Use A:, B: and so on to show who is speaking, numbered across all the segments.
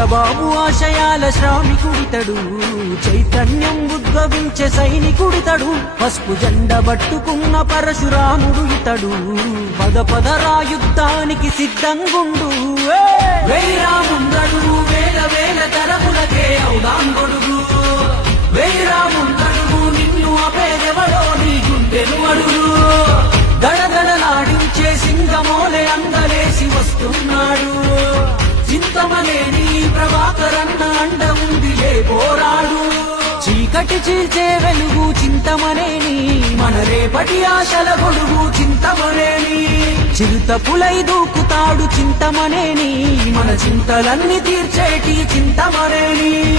A: చంద్రబాబు ఆశయాల శ్రామికుడితడు చైతన్యం ఉద్భవించే సైనికుడితడు పసుపు జెండ పట్టుకున్న పరశురాముడు ఇతడు. పద పదరా యుద్ధానికి సిద్ధంగుండు వేరాముందడు వేల వేల తరములకే అవుదాంగొడుగు వేరాముందడు నిన్ను అపేదెవడో నీ గుండెను అడుగు. దడదడలాడించే సింగమోలే అందలేసి వస్తున్నాడు. నీ ప్రభాకరన్న అండ ఉంది ఏ పోరాడు? చీకటి చీల్చే వెలుగు చింతమనేని మన రేపటి ఆశల గొడుగు చింతమనేని. చిరుత పులై దూకుతాడు చింతమనేని మన చింతలన్నీ తీర్చేటి చింతమనేని.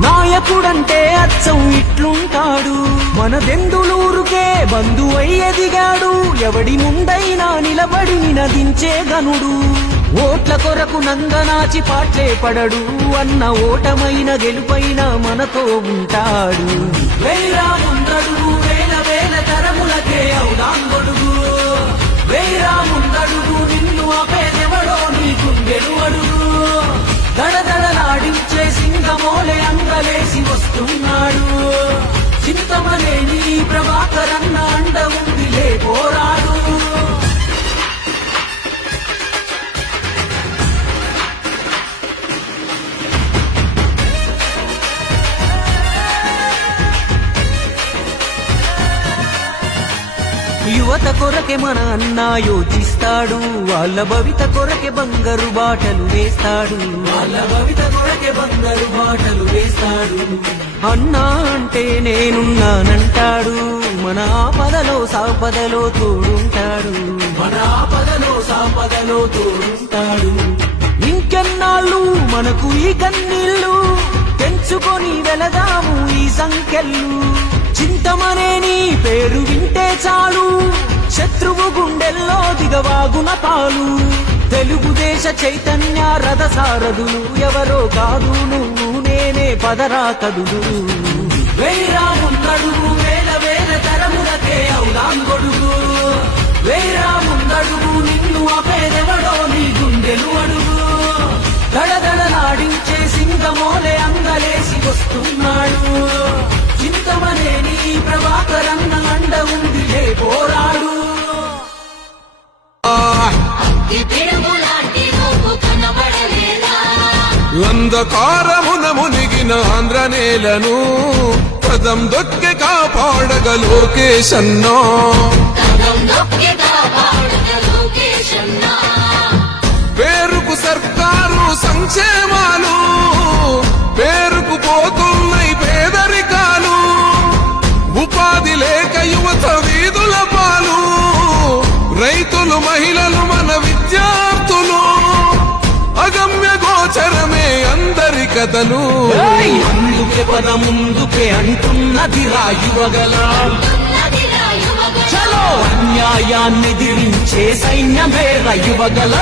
A: నాయకుడంటే అచ్చం ఇట్లుంటాడు. మనదెందులూరుకే బంధువై ఎదిగాడు. ఎవడి ముందైనా నిలబడి నినదించే గనుడు ఓట్ల కొరకు నందనాచి పాట్లే పడడు. అన్న ఓటమైన గెలుపైన మనతో ఉంటాడు. వేరాముందడు వేల చింతమనేని ప్రభాకరన్న అండ ఉందిలే పోరాడు. యువత కొరకే మన అన్న యోచిస్తాడు వాళ్ళ భవిత కొరకే బంగారు బాటలు వేస్తాడు. వాళ్ళ భవిత కొరకే బంగారు బాటలు వేస్తాడు. అన్నా అంటే నేనున్నానంటాడు. మన ఆపదలో సాపదలో తోడుంటాడు. మన ఆపదలో సాపదలో తోడుంటాడు. ఇంకెన్నాళ్ళు మనకు ఈ కన్నీళ్ళు. తెంచుకొని వెళదాము ఈ సంఖ్యలు. చింతమనేని పేరు వింటే చాలు. శత్రువు గుండెల్లో దిగవాగున పాలు. తెలుగుదేశ చైతన్య రథ సారథులు ఎవరో కాదు నువ్వు నేనే పదరా కదులు వేరాముందడుగు వేల వేల తరములకే అవుదాం గొడుగు వేరాముందడుగు నిన్ను అపేదెవడో నీ గుండెలు అడుగు. దడదడలాడించే సింగమోలే అంగలేసి వస్తున్నాడు. చింతమనేని ప్రభాకరన్న అండ ఉంది పోరాడు.
B: అంధకారమున మునిగిన ఆంధ్ర నేలను పదం దొక్కి కాపాడగ లోకేశన్నో. కథలు.
A: ముందుకే అందుకే పద ముందుకే అంటున్నది రాయువగల చలో అన్యాయాన్ని దిరించే సైన్యమే రయువగల